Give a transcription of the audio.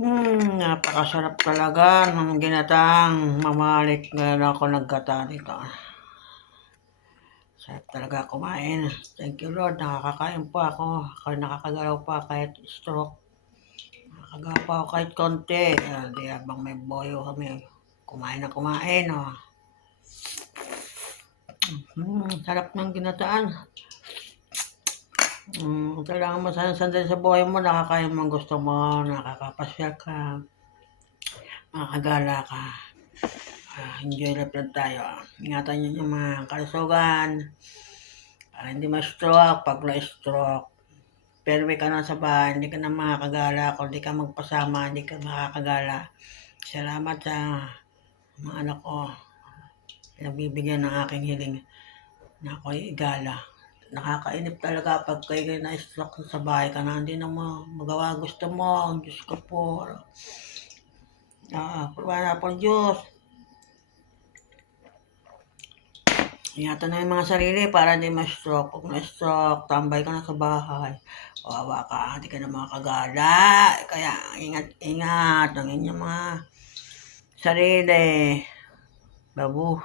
Napakasarap talaga ng ginataang mamahalin ngayon ako nagkata nito. Sarap talaga kumain. Thank you Lord, nakakakain pa ako. Nakakagalaw pa kahit stroke. Nakakagawa pa ako kahit konti. Di habang may boyo kami. Kumain na kumain. Oh. Sarap ng ginataan. Kailangan mo sana sandali sa buhay mo, nakakain mo ang gusto mo, nakakapasyal ka, nakakagala ka. Enjoy life lang tayo. Ingatan nyo yung mga kalusugan para hindi ma-stroke. Pag na-stroke, perwe ka na sa bahay, hindi ka na makakagala. Kung hindi ka magpasama, hindi ka makakagala. Salamat sa mga anak ko. Pinagbibigyan ng aking hiling na ako'y igala. Nakakainip talaga pag kayo na-stroke sa bahay ka na, hindi na mo magawa gusto mo. Diyos ko po. Wala po Diyos. Ingatan na yung mga sarili para hindi ma-stroke. Pag na-stroke, tambay ka na sa bahay. Kawawa ka, hindi ka na makakagala. Kaya ingat ang inyong mga sarili. Babu.